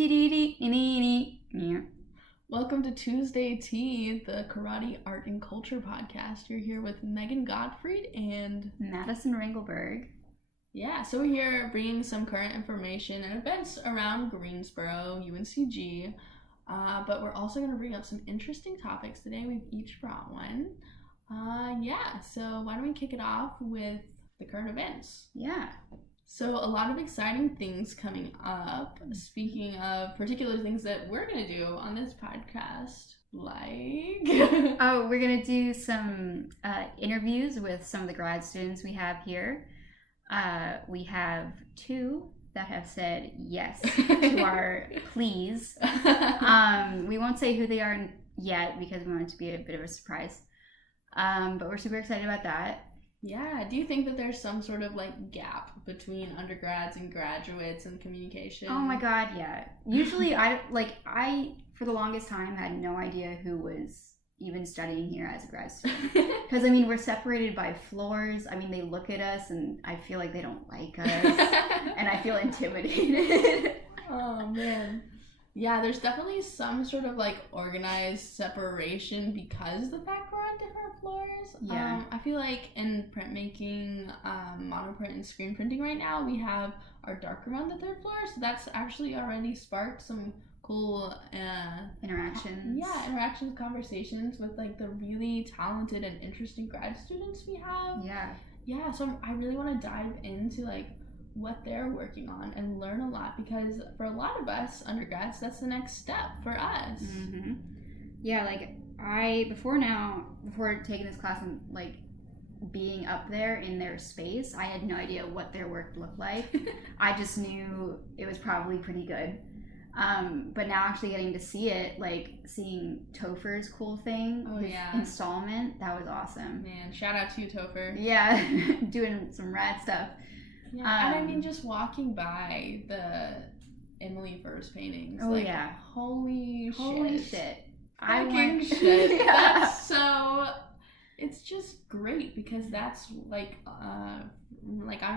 Yeah. Welcome to Tuesday Tea, the Karate Art and Culture podcast. You're here with Megan Gottfried and Madison Ringelberg. Yeah, so we're here bringing some current information and events around Greensboro, UNCG. But we're also going to bring up some interesting topics today. We've each brought one. So why don't we kick it off with the current events? Yeah. So a lot of exciting things coming up. Speaking of particular things that we're going to do on this podcast, like... we're going to do some interviews with some of the grad students we have here. We have two that have said yes to our pleas. We won't say who they are yet because we want it to be a bit of a surprise. But we're super excited about that. Yeah, do you think that there's some sort of like gap between undergrads and graduates in communication? Oh my god, yeah. Usually I for the longest time had no idea who was even studying here as a grad student. Because I mean, we're separated by floors. I mean, they look at us and I feel like they don't like us. And I feel intimidated. Oh man. Yeah, there's definitely some sort of like organized separation because of the fact we're on different floors. Yeah. I feel like in printmaking, monoprint and screen printing right now, we have our dark room on the third floor. So that's actually already sparked some cool interactions. Interactions, conversations with like the really talented and interesting grad students we have. Yeah, so I really want to dive into like what they're working on and learn a lot, because for a lot of us undergrads, that's the next step for us. Mm-hmm. Yeah, like before taking this class and like being up there in their space, I had no idea what their work looked like. I just knew it was probably pretty good. But now actually getting to see it, like seeing Topher's cool thing, installment, that was awesome. Man, shout out to you, Topher. Yeah, doing some rad stuff. Yeah, and I mean, just walking by the Emily First paintings. Oh, like, yeah. Holy shit. Fucking shit. Yeah. That's so... It's just great because that's like I'm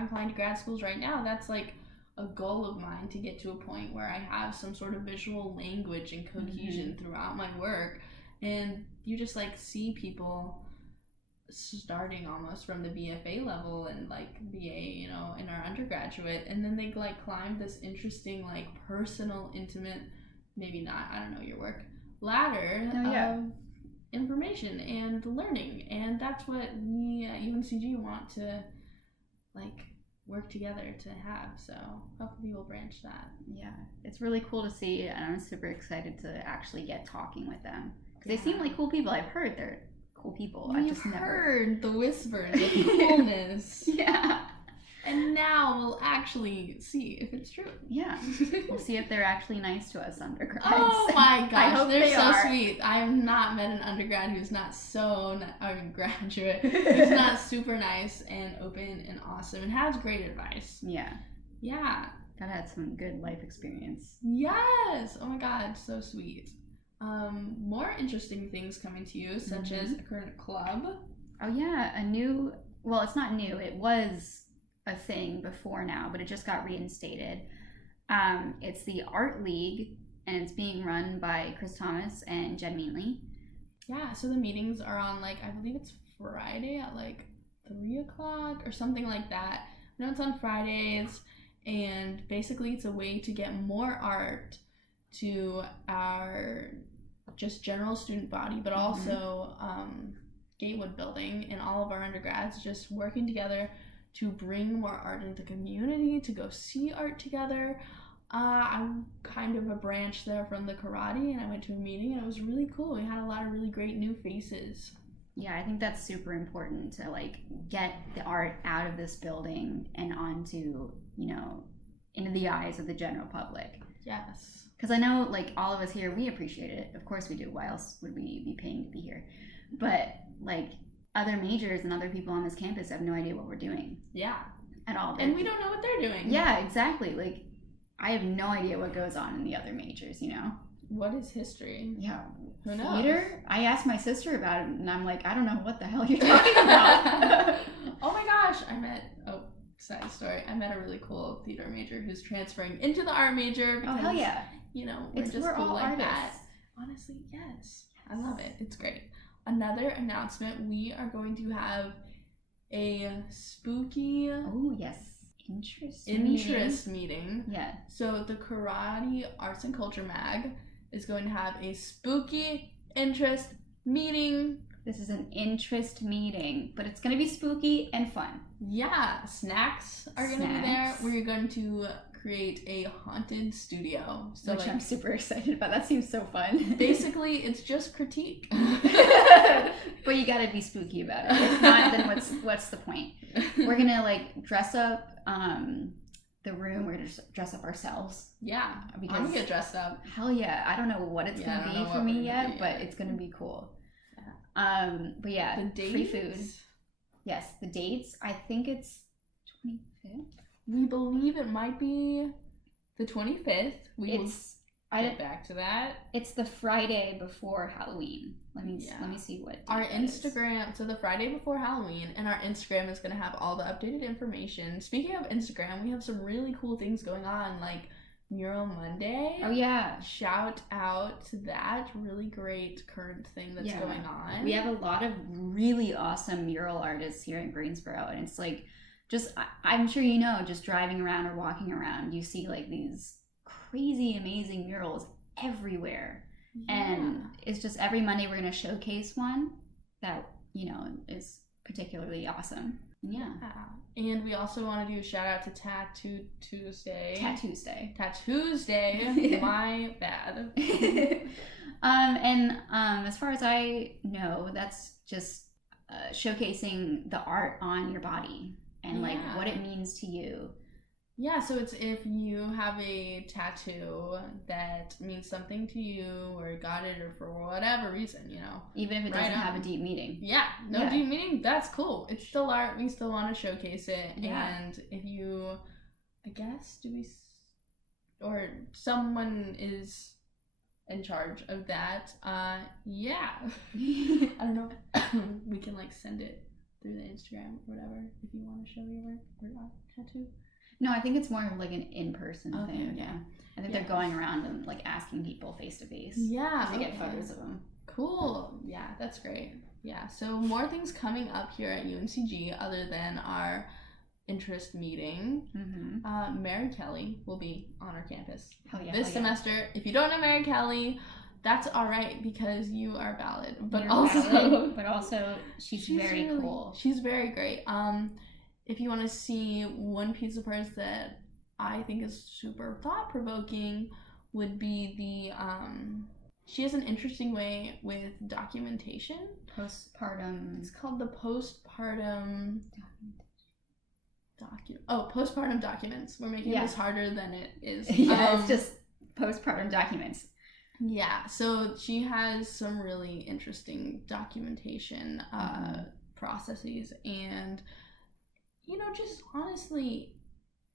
applying to grad schools right now. That's like a goal of mine, to get to a point where I have some sort of visual language and cohesion throughout my work. And you just like see people starting almost from the BFA level and like BA, you know, in our undergraduate, and then they like climb this interesting like personal, intimate, maybe not, I don't know your work, ladder of information and learning. And that's what we at UNCG want to like work together to have, so hopefully we'll branch that. Yeah, it's really cool to see, and I'm super excited to actually get talking with them, because they seem like cool people. I've heard they're cool people. I've just never heard the whispers of coolness. Yeah. And now we'll actually see if it's true. Yeah. We'll see if they're actually nice to us undergrads. Oh my gosh, I hope they're they so are. sweet. I have not met an undergrad who's not graduate who's not super nice and open and awesome and has great advice. Yeah. Yeah. Gotta have some good life experience. Yes. Oh my god, so sweet. More interesting things coming to you, such as a current club. Oh yeah, it's not new. It was a thing before now, but it just got reinstated. It's the Art League, and it's being run by Chris Thomas and Jen Meanley. Yeah, so the meetings are on like, I believe it's Friday at like 3:00 or something like that. I know it's on Fridays, and basically it's a way to get more art to our just general student body, but also Gatewood building, and all of our undergrads just working together to bring more art into the community, to go see art together. I'm kind of a branch there from the karate, and I went to a meeting and it was really cool. We had a lot of really great new faces. Yeah, I think that's super important to like get the art out of this building and onto, into the eyes of the general public. Yes. Because I know, like, all of us here, we appreciate it. Of course we do. Why else would we be paying to be here? But, like, other majors and other people on this campus have no idea what we're doing. Yeah. At all. And we don't know what they're doing. Yeah, exactly. Like, I have no idea what goes on in the other majors, What is history? Yeah. Who knows? Theater? I asked my sister about it, and I'm like, I don't know what the hell you're talking about. Oh my gosh, side story. I met a really cool theater major who's transferring into the art major. Oh, hell yeah. you know, we're just we're cool all like artists. that. Honestly, yes. I love it. It's great. Another announcement, we are going to have a spooky Oh yes, interest meeting. Yeah. So the Karate Arts and Culture Mag is going to have a spooky interest meeting. This is an interest meeting, but it's going to be spooky and fun. Yeah, snacks are going to be there. We're going to create a haunted studio. So which I'm super excited about. That seems so fun. Basically, it's just critique. But you gotta be spooky about it. If not, then what's the point? We're gonna like dress up the room. We're gonna dress up ourselves. Yeah, because I'm gonna get dressed up. Hell yeah! I don't know what it's gonna be for me yet, but it's gonna be cool. Yeah. But yeah, the dates? Free food. Yes, the dates. I think it's 25th. We believe it might be the 25th. We will get back to that. It's the Friday before Halloween. Let me see what our Instagram. So the Friday before Halloween, and our Instagram is gonna have all the updated information. Speaking of Instagram, we have some really cool things going on, like Mural Monday. Oh yeah! Shout out to that really great current thing that's going on. We have a lot of really awesome mural artists here in Greensboro, and it's like. I'm sure you know, just driving around or walking around, you see like these crazy, amazing murals everywhere. Yeah. And it's just every Monday we're going to showcase one that, you know, is particularly awesome. Yeah. And we also want to do a shout out to Tattoo Tuesday. Yeah. My bad. And as far as I know, that's just showcasing the art on your body. And like what it means to you. Yeah, so it's if you have a tattoo that means something to you or got it or for whatever reason, you know. Even if it doesn't have a deep meaning. Yeah, deep meaning, that's cool. It's still art, we still want to showcase it. Yeah. And if you, I guess, or someone is in charge of that, I don't know, we can like send it through the Instagram or whatever if you want to show your work or tattoo. No, I think it's more of like an in-person thing. Yeah, I think they're going around and like asking people face to face. Yeah, to get photos of them. Cool. Yeah, that's great. Yeah, so more things coming up here at UNCG other than our interest meeting. Mm-hmm. Mary Kelly will be on our campus this semester. If you don't know Mary Kelly, that's all right because you are valid. But also she's very cool. She's very great. If you want to see one piece of hers that I think is super thought-provoking would be she has an interesting way with documentation. Postpartum. It's called the postpartum postpartum documents. We're making this harder than it is. It's just postpartum documents. Yeah, so she has some really interesting documentation processes and, you know, just honestly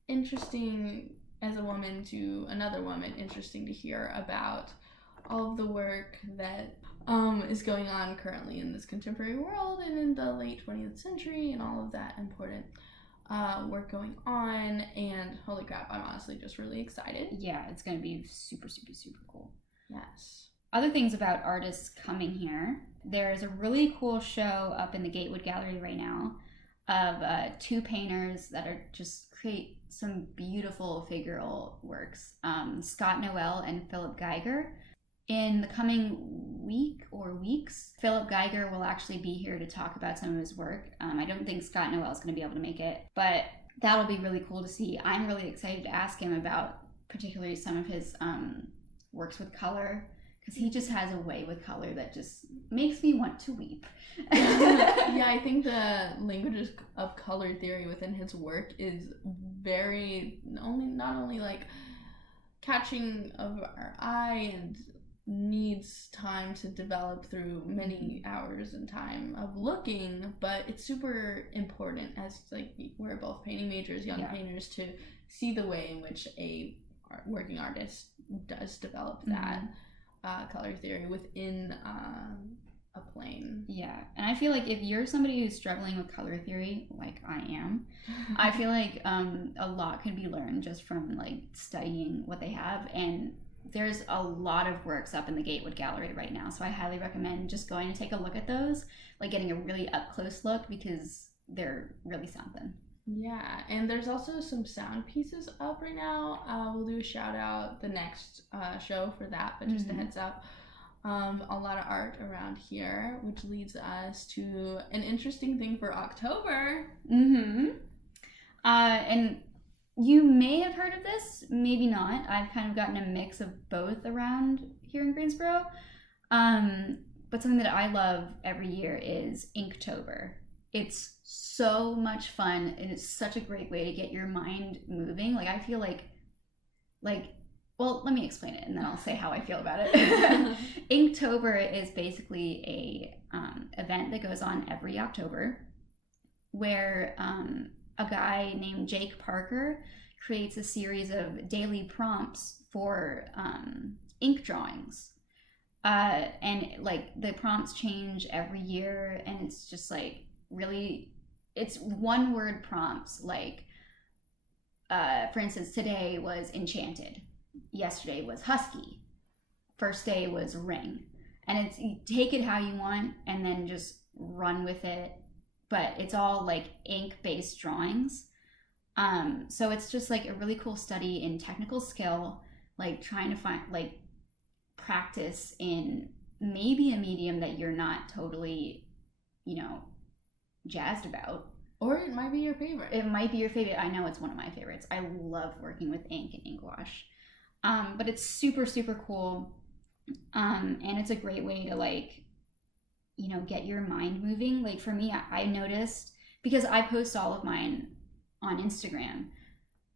interesting as a woman to another woman, interesting to hear about all of the work that is going on currently in this contemporary world and in the late 20th century and all of that important work going on. And holy crap, I'm honestly just really excited. Yeah, it's going to be super, super, super cool. Yes. Other things about artists coming here. There's a really cool show up in the Gatewood Gallery right now of two painters that are just create some beautiful figural works. Scott Noel and Philip Geiger. In the coming week or weeks, Philip Geiger will actually be here to talk about some of his work. I don't think Scott Noel is going to be able to make it, but that'll be really cool to see. I'm really excited to ask him about particularly some of his works with color, because he just has a way with color that just makes me want to weep. Yeah, I think the languages of color theory within his work is very not only like catching of our eye and needs time to develop through many hours and time of looking, but it's super important as like we're both painting majors, young painters, to see the way in which a working artist does develop that color theory within a plane. Yeah, and I feel like if you're somebody who's struggling with color theory, like I am, I feel like a lot can be learned just from like studying what they have and there's a lot of works up in the Gatewood Gallery right now, so I highly recommend just going to take a look at those, like getting a really up close look, because they're really something. Yeah, and there's also some sound pieces up right now. We'll do a shout out the next show for that, but just a heads up. A lot of art around here, which leads us to an interesting thing for October. And you may have heard of this, maybe not. I've kind of gotten a mix of both around here in Greensboro. But something that I love every year is Inktober. It's so much fun, and it's such a great way to get your mind moving. Like, I feel like, well, let me explain it, and then I'll say how I feel about it. Inktober is basically a event that goes on every October, where a guy named Jake Parker creates a series of daily prompts for ink drawings. And like the prompts change every year, and it's just like really, it's one word prompts. Like, for instance, today was enchanted, yesterday was husky, first day was ring. And it's, you take it how you want and then just run with it, but it's all like ink based drawings. So it's just like a really cool study in technical skill, like trying to find like practice in maybe a medium that you're not totally, jazzed about. Or it might be your favorite. It might be your favorite. I know it's one of my favorites. I love working with ink and ink wash. But it's super, super cool. And it's a great way to like, get your mind moving. Like for me, I noticed, because I post all of mine on Instagram,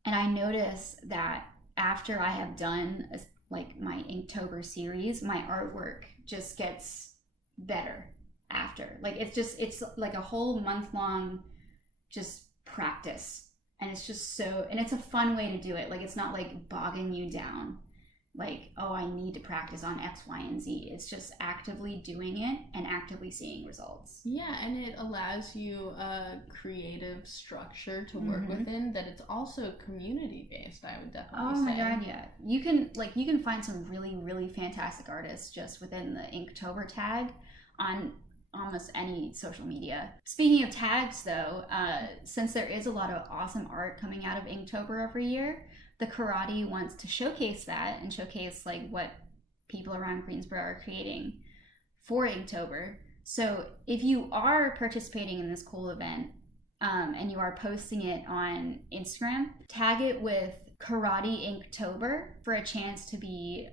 and I notice that after I have done like my Inktober series, my artwork just gets better after. Like it's like a whole month long just practice, and it's just so, and it's a fun way to do it. Like it's not like bogging you down, like, oh, I need to practice on X, Y, and Z. It's just actively doing it and actively seeing results. Yeah, and it allows you a creative structure to work within that it's also community based, I would definitely say. Oh my god, yeah. You can find some really, really fantastic artists just within the Inktober tag on almost any social media. Speaking of tags though, since there is a lot of awesome art coming out of Inktober every year, the Karate wants to showcase that and showcase like what people around Greensboro are creating for Inktober. So if you are participating in this cool event and you are posting it on Instagram, tag it with Karate Inktober for a chance to be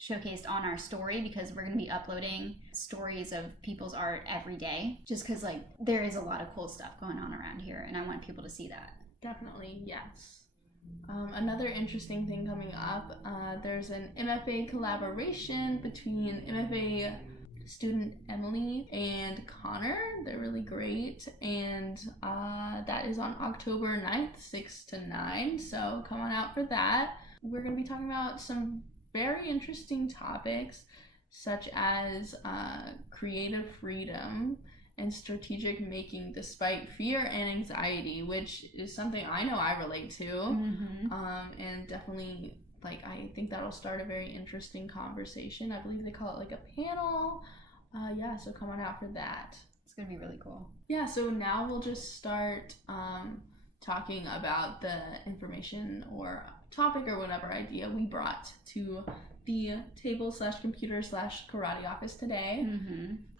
showcased on our story, because we're going to be uploading stories of people's art every day, just because like there is a lot of cool stuff going on around here and I want people to see that. Definitely, yes. Another interesting thing coming up, there's an MFA collaboration between MFA student Emily and Connor. They're really great, and that is on October 9th, 6 to 9, so come on out for that. We're going to be talking about some very interesting topics, such as creative freedom and strategic making despite fear and anxiety, which is something I know I relate to. And definitely, like, I think that'll start a very interesting conversation. I believe they call it like a panel. Yeah, so come on out for that. It's gonna be really cool. Yeah, so now we'll just start talking about the information or topic or whatever idea we brought to the table/computer/karate office today.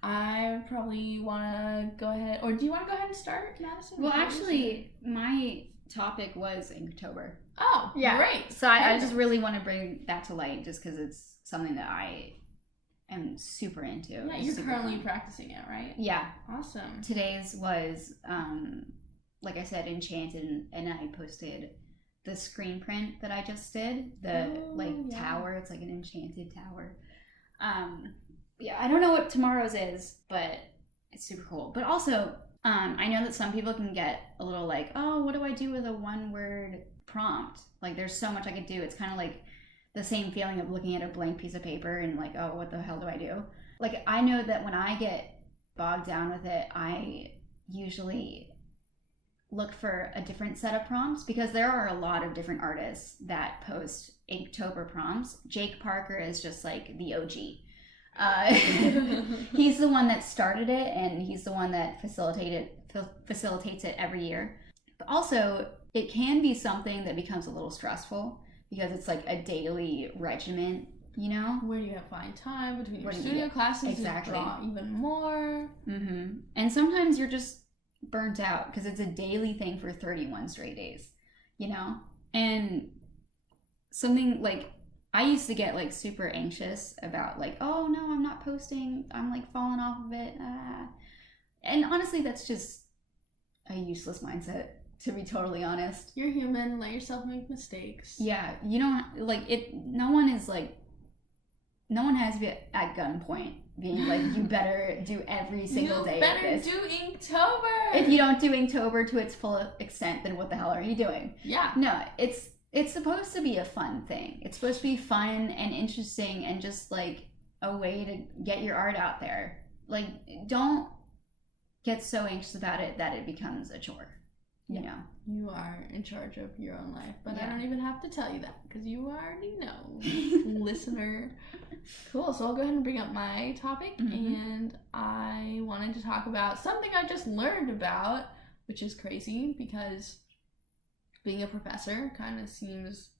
I probably want to go ahead, or do you want to go ahead and start, Madison? Well, actually, my topic was Inktober. Oh, yeah, great. So I just really want to bring that to light, just because it's something that I am super into. Yeah, you're currently practicing it, right? Yeah. Awesome. Today's was, like I said, enchanted, and I posted the screen print that I just did, tower. It's like an enchanted tower. Yeah, I don't know what tomorrow's is, but it's super cool. But also, I know that some people can get a little like, oh, what do I do with a one-word prompt? Like, there's so much I could do. It's kind of like the same feeling of looking at a blank piece of paper and like, oh, what the hell do I do? Like, I know that when I get bogged down with it, I usually look for a different set of prompts, because there are a lot of different artists that post Inktober prompts. Jake Parker is just like the OG. He's the one that started it, and he's the one that facilitates it every year. But also, it can be something that becomes a little stressful because it's like a daily regimen, you know? Where do you find time between your studio classes? Exactly. To draw even more. Mm-hmm. And sometimes you're just burnt out because it's a daily thing for 31 straight days, you know? And something like, I used to get like super anxious about like, oh no, I'm not posting, I'm like falling off of it. And honestly, that's just a useless mindset, to be totally honest. You're human, let yourself make mistakes. Yeah, you don't like it. No one has to be at gunpoint being like, you better do every single day. You better do Inktober. If you don't do Inktober to its full extent, then what the hell are you doing? Yeah. No, it's supposed to be a fun thing. It's supposed to be fun and interesting and just like a way to get your art out there. Like, don't get so anxious about it that it becomes a chore. You know, you are in charge of your own life, but I don't even have to tell you that because you already know, listener. Cool. So I'll go ahead and bring up my topic, and I wanted to talk about something I just learned about, which is crazy because being a professor kind of seems,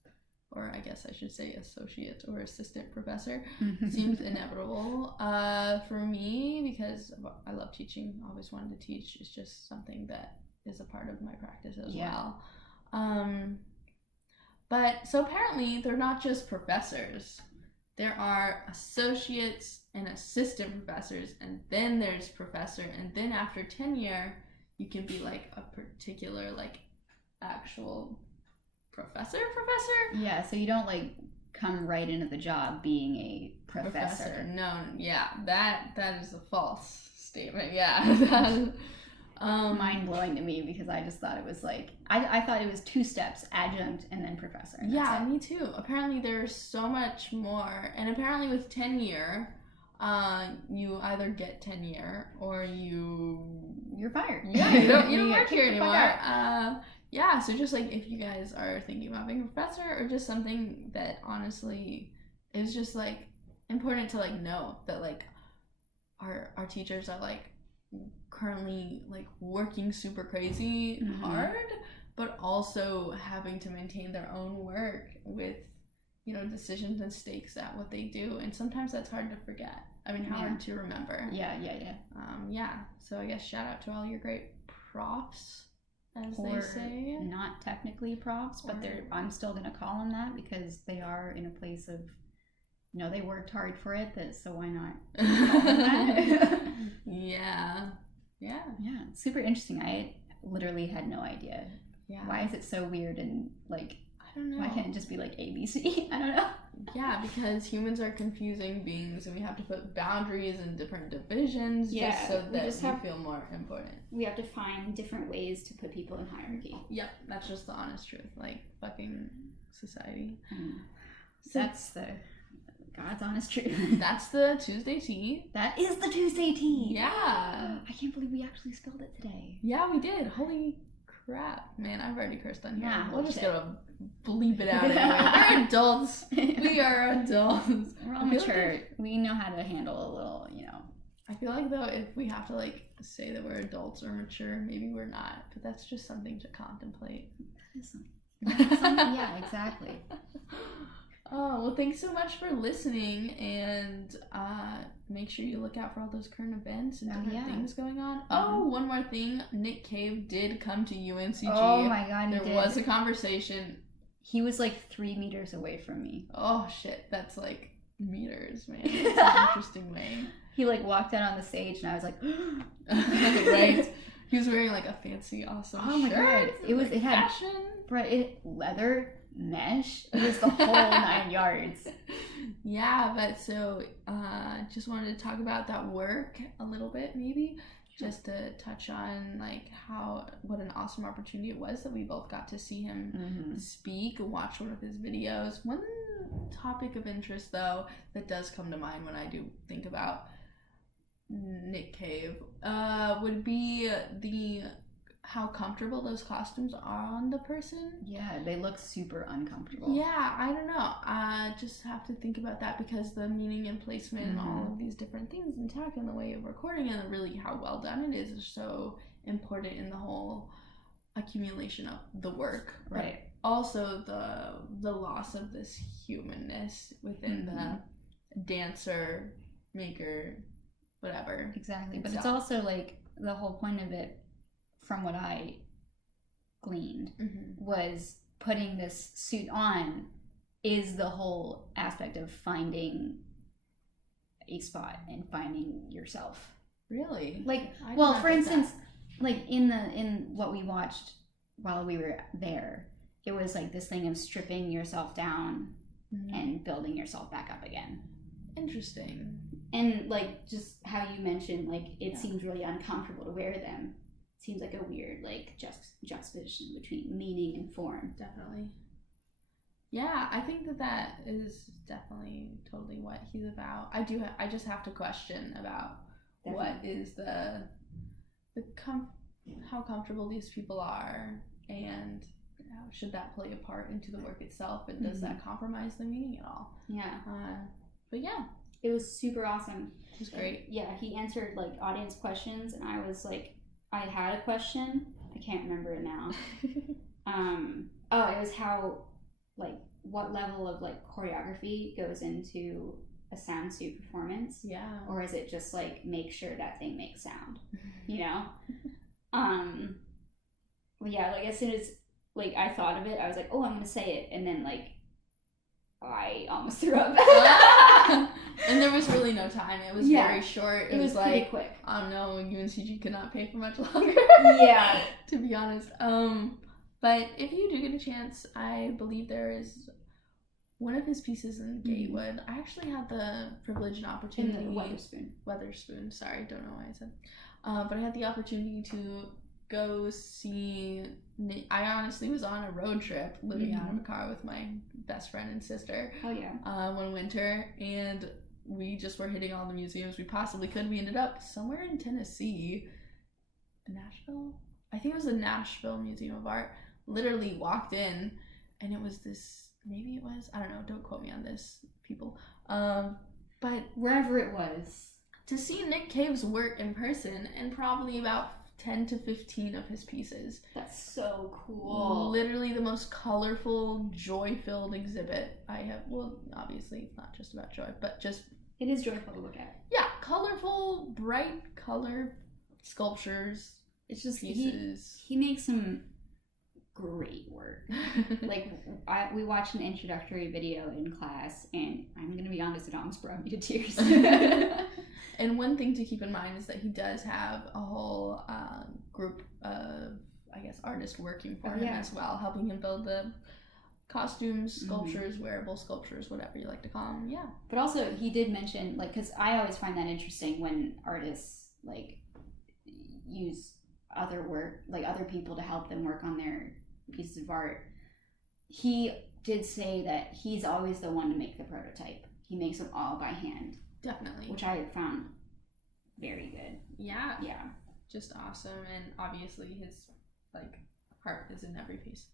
or I guess I should say associate or assistant professor, seems inevitable for me because I love teaching. I always wanted to teach. It's just something that is a part of my practice as well. But so apparently they're not just professors. There are associates and assistant professors, and then there's professor, and then after tenure you can be like a particular like actual professor. Yeah, so you don't like come right into the job being a professor. No, yeah, that is a false statement. Yeah. Mind-blowing to me because I just thought it was like I thought it was 2 steps, adjunct and then professor. Yeah, me too. Apparently there's so much more, and apparently with tenure you either get tenure or you're fired. Yeah, you don't work here anymore. Yeah, so just like if you guys are thinking about being a professor or just something that honestly is just like important to like know that like our teachers are like currently like working super crazy hard, but also having to maintain their own work with, you know, decisions and stakes at what they do, and sometimes that's hard to forget. I mean, hard to remember. Yeah. So I guess shout out to all your great profs, as they say. Not technically profs, but I'm still gonna call them that because they are in a place of, you know, they worked hard for it, so why not call them that? Yeah, super interesting. I literally had no idea. Yeah. Why is it so weird and like, I don't know. Why can't it just be like ABC? I don't know. Yeah, because humans are confusing beings and we have to put boundaries and different divisions just so that we feel more important. We have to find different ways to put people in hierarchy. Yep, that's just the honest truth. Like fucking society. So that's the God's honest truth. That's the Tuesday tea. That is the Tuesday tea. Yeah. I can't believe we actually spilled it today. Yeah, we did. Holy crap. Man, I've already cursed on here. Yeah, we'll just gotta bleep it out anyway. We're adults. We are adults. We're all mature. We know how to handle a little, you know. I feel like though if we have to like say that we're adults or mature, maybe we're not. But that's just something to contemplate. That is something. Yeah, exactly. Oh, well, thanks so much for listening, and make sure you look out for all those current events and different things going on. Oh, one more thing. Nick Cave did come to UNCG. Oh my God, he did. There was a conversation. He was like 3 meters away from me. Oh, shit. That's like meters, man. That's an interesting way. He like walked out on the stage, and I was like, right? He was wearing like a fancy, awesome shirt. Oh my God. It had fashion. Leather, mesh. It was the whole 9 yards. Yeah, but so just wanted to talk about that work a little bit, maybe just to touch on like what an awesome opportunity it was that we both got to see him speak, watch one of his videos. One topic of interest though that does come to mind when I do think about Nick Cave would be the how comfortable those costumes are on the person. Yeah, they look super uncomfortable. Yeah, I don't know. I just have to think about that because the meaning and placement and all of these different things intact and the way of recording and really how well done it is so important in the whole accumulation of the work. Right. But also the loss of this humanness within the dancer, maker, whatever. Exactly. But it's also like the whole point of it, from what I gleaned, was putting this suit on is the whole aspect of finding a spot and finding yourself. Really? Like, well, for instance, like in what we watched while we were there, it was like this thing of stripping yourself down and building yourself back up again. Interesting. And like just how you mentioned, like it seems really uncomfortable to wear them. Seems like a weird like juxtaposition between meaning and form. Definitely. Yeah, I think that is definitely totally what he's about. I just have to question about what is how comfortable these people are, and how should that play a part into the work itself, and does that compromise the meaning at all? Yeah. But yeah, it was super awesome. It was great. Yeah, he answered like audience questions, and I was like, I had a question. I can't remember it now. It was how, like, what level of like choreography goes into a sound suit performance? Yeah. Or is it just like make sure that thing makes sound? You know? Well, yeah, like as soon as like I thought of it, I was like, oh, I'm gonna say it, and then like I almost threw up. And there was really no time. It was very short. It was like, quick. No, UNCG could not pay for much longer. Yeah. To be honest. But if you do get a chance, I believe there is one of his pieces in Gatewood. I actually had the privilege and opportunity. In the Weatherspoon. Sorry, don't know why I said. But I had the opportunity to go see. I honestly was on a road trip living out of a car with my best friend and sister. Oh yeah. One winter, and we just were hitting all the museums we possibly could. We ended up somewhere in Tennessee, Nashville. I think it was the Nashville Museum of Art. Literally walked in, and it was this. Maybe it was. I don't know. Don't quote me on this, people. But wherever it was, to see Nick Cave's work in person, and probably about 10 to 15 of his pieces. That's so cool. Literally the most colorful, joy-filled exhibit I have. Well, obviously it's not just about joy, but just... It is joyful to look at. Yeah, colorful, bright color sculptures. It's just pieces. He makes some great work. Like, we watched an introductory video in class, and I'm going to be honest, it almost brought me to tears. And one thing to keep in mind is that he does have a whole group of, I guess, artists working for him as well, helping him build the costumes, sculptures, wearable sculptures, whatever you like to call them. Yeah. But also, he did mention, like, because I always find that interesting when artists, like, use other work, like, other people to help them work on their pieces of art. He did say that he's always the one to make the prototype. He makes them all by hand. Definitely. Which I found very good. Yeah. Yeah. Just awesome. And obviously his like heart is in every piece.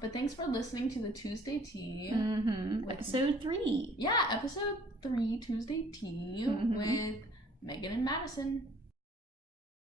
But thanks for listening to the Tuesday Tea. Episode 3. Yeah, episode 3, Tuesday Tea with Megan and Madison.